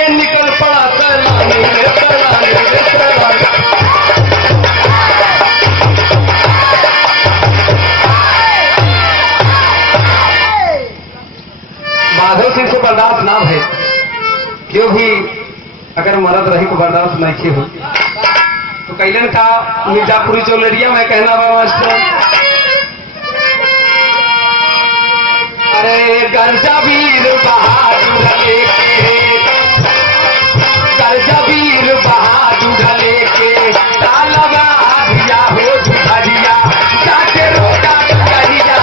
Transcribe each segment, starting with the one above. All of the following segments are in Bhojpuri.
के निकल पड़ा सैलानी रे सैलानी रे सैलानी। माधव सिंह से बर्दाश्त ना भय, क्यों भी अगर मरद रही को बर्दाश्त नहीं हो तो कैलन का मिर्जापुरी चौलरिया में कहना बा मास्टर, अरे गर्जा वीर बहादुर लेके, गर्जा वीर बहादुर लेके तालबा दिया हो झुझरिया जाके रोका करिया।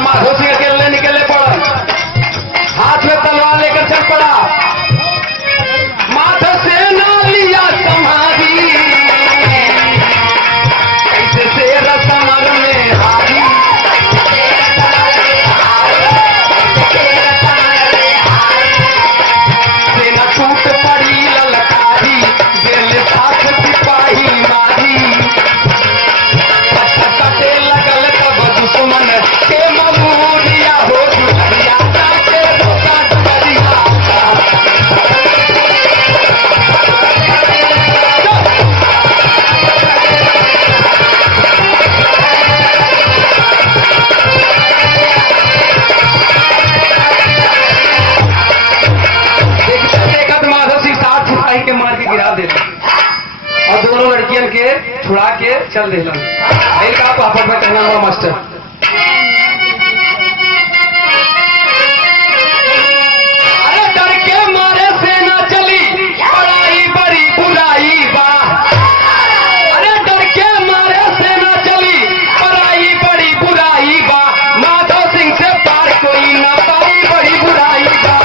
माधव सिंह अकेले निकले पड़ा, हाथ में तलवार लेकर चल पड़ा। माधव से ना लिया संभाली, कैसे शेर समर में हारी। सेना टूट पड़ी ललकारी, दिल साथ सिपाही मारी। कटे लगल तब दुश्मन के ममूरिया हो झुझरिया जाके रोका डुबरिया। देखते देखत माधव सिंह 60 सिपाही के मार के गिरा दे और दोनों लड़कियन के छुड़ा के चल दे। एक आप पापड़ में कहना हुआ मास्टर, अरे डर के मारे सेना चली बड़ाई बड़ी बुराई बा। अरे डर के मारे सेना चली बड़ाई बड़ी बुराई बा। माधव सिंह से पार कोई ना पाई बड़ी बुराई बा।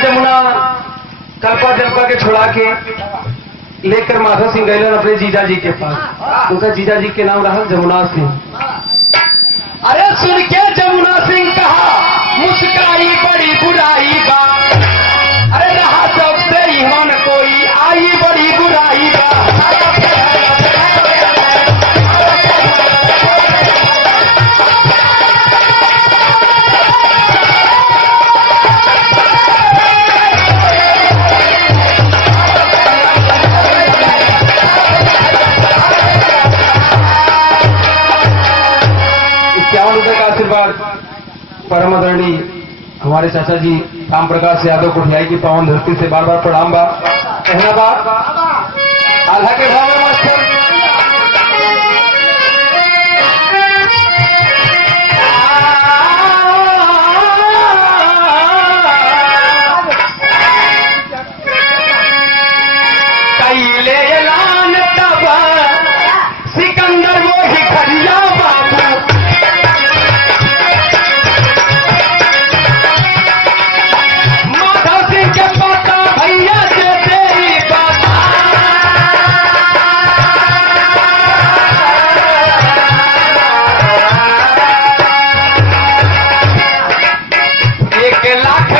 जमुना कल्पा जल्पा के छुड़ा के लेकर माधव सिंह गए अपने जीजा जी के पास। उनका जीजा जी के नाम रहा जमुना सिंह। अरे सुन के जमुना सिंह कहा मुस्काई बड़ी बुराई बा। अरे रहा सबसे ईमान कोई आई बड़ी बुराई बा। आशीर्वाद परम आदरणीय हमारे चाचा जी राम प्रकाश यादव कोठियाई की पावन धरती से बार बार प्रणाम बा। कहना बा आल्हा के भाव में मास्टर, कैले ऐलान तब सिकंदर वो ही खरिया बाबू। ₹1 लाख